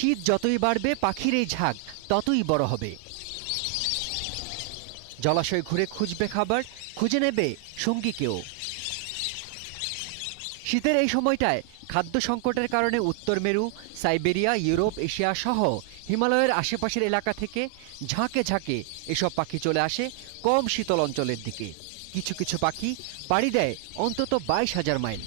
শীত যতই বাড়বে পাখির এই ঝাঁক ততই বড় হবে। জলাশয় ঘুরে খুঁজবে খাবার, খুঁজে নেবে সঙ্গীকেও। শীতের এই সময়টায় খাদ্য সংকটের কারণে উত্তর মেরু, সাইবেরিয়া, ইউরোপ, এশিয়া সহ হিমালয়ের আশেপাশের এলাকা থেকে ঝাঁকে ঝাঁকে এসব পাখি চলে আসে কম শীতল অঞ্চলের দিকে। কিছু কিছু পাখি পাড়ি দেয় অন্তত 22,000 মাইল।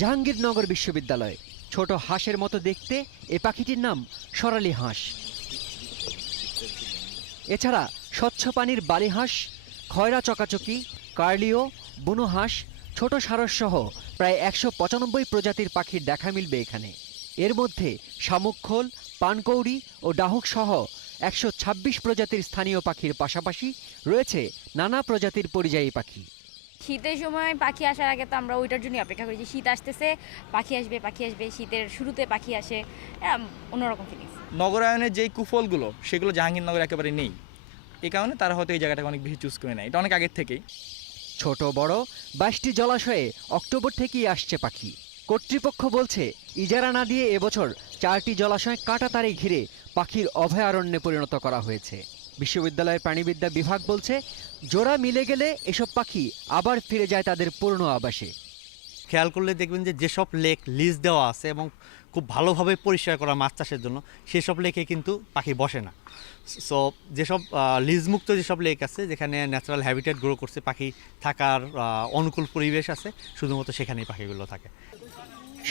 জাহাঙ্গীরনগর বিশ্ববিদ্যালয়, ছোট হাঁসের মতো দেখতে এ পাখিটির নাম সোনালী হাঁস। এছাড়া স্বচ্ছ পানির বালিহাঁস, খয়রা চকাচকি, কার্লিও, বুনো হাঁস, ছোট সারস সহ প্রায় 195 প্রজাতির পাখির দেখা মিলবে এখানে। এর মধ্যে শামুকখোল, পানকৌড়ি ও ডাহুক সহ 126 প্রজাতির স্থানীয় পাখির পাশাপাশি রয়েছে নানা প্রজাতির পরিযায়ী পাখি। শীতের সময় পাখি আসার আগে তো আমরা ওইটার জন্য অপেক্ষা করি যে শীত আসতেছে, পাখি আসবে পাখি আসবে, শীতের শুরুতে পাখি আসে, অন্যরকম ফিলিংস। নগরায়নের যেই কুফলগুলো সেগুলো জাহাঙ্গীরনগর একেবারে নেই, এই কারণে তারা হয়তো এই জায়গাটাকে অনেক বেশি চুজ করে নেয়। এটা অনেক আগের থেকেই। ছোট বড় 22টি জলাশয়ে অক্টোবর থেকেই আসছে পাখি। কর্তৃপক্ষ বলছে ইজারা না দিয়ে এবছর 4টি জলাশয় কাঁটাতারে ঘিরে পাখির অভয়ারণ্যে পরিণত করা হয়েছে। বিশ্ববিদ্যালয়ের প্রাণীবিদ্যা বিভাগ বলছে জোড়া মিলে গেলে এসব পাখি আবার ফিরে যায় তাদের পুরনো আবাসে। খেয়াল করলে দেখবেন যে যেসব লেক লিজ দেওয়া আছে এবং খুব ভালোভাবে পরিষ্কার করা মাছ চাষের জন্য সেসব লেকে কিন্তু পাখি বসে না। সো যেসব লিজমুক্ত যেসব লেক আছে, যেখানে ন্যাচারাল হ্যাবিটেট গ্রো করছে, পাখি থাকার অনুকূল পরিবেশ আছে, শুধুমাত্র সেখানেই পাখিগুলো থাকে।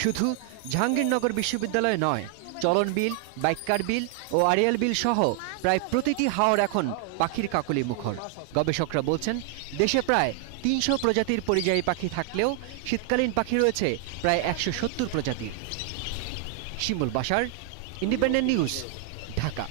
শুধু জাহাঙ্গীরনগর বিশ্ববিদ্যালয় নয়, চলন বিল, বাইক্কার বিল ও আড়িয়াল বিল সহ প্রায় প্রতিটি হাওর এখন পাখির কাকলি মুখর। গবেষকরা বলছেন দেশে প্রায় 300 প্রজাতির পরিযায়ী পাখি থাকলেও শীতকালীন পাখি রয়েছে প্রায় 170 প্রজাতির। শিমুল বাশার, ইন্ডিপেন্ডেন্ট নিউজ, ঢাকা।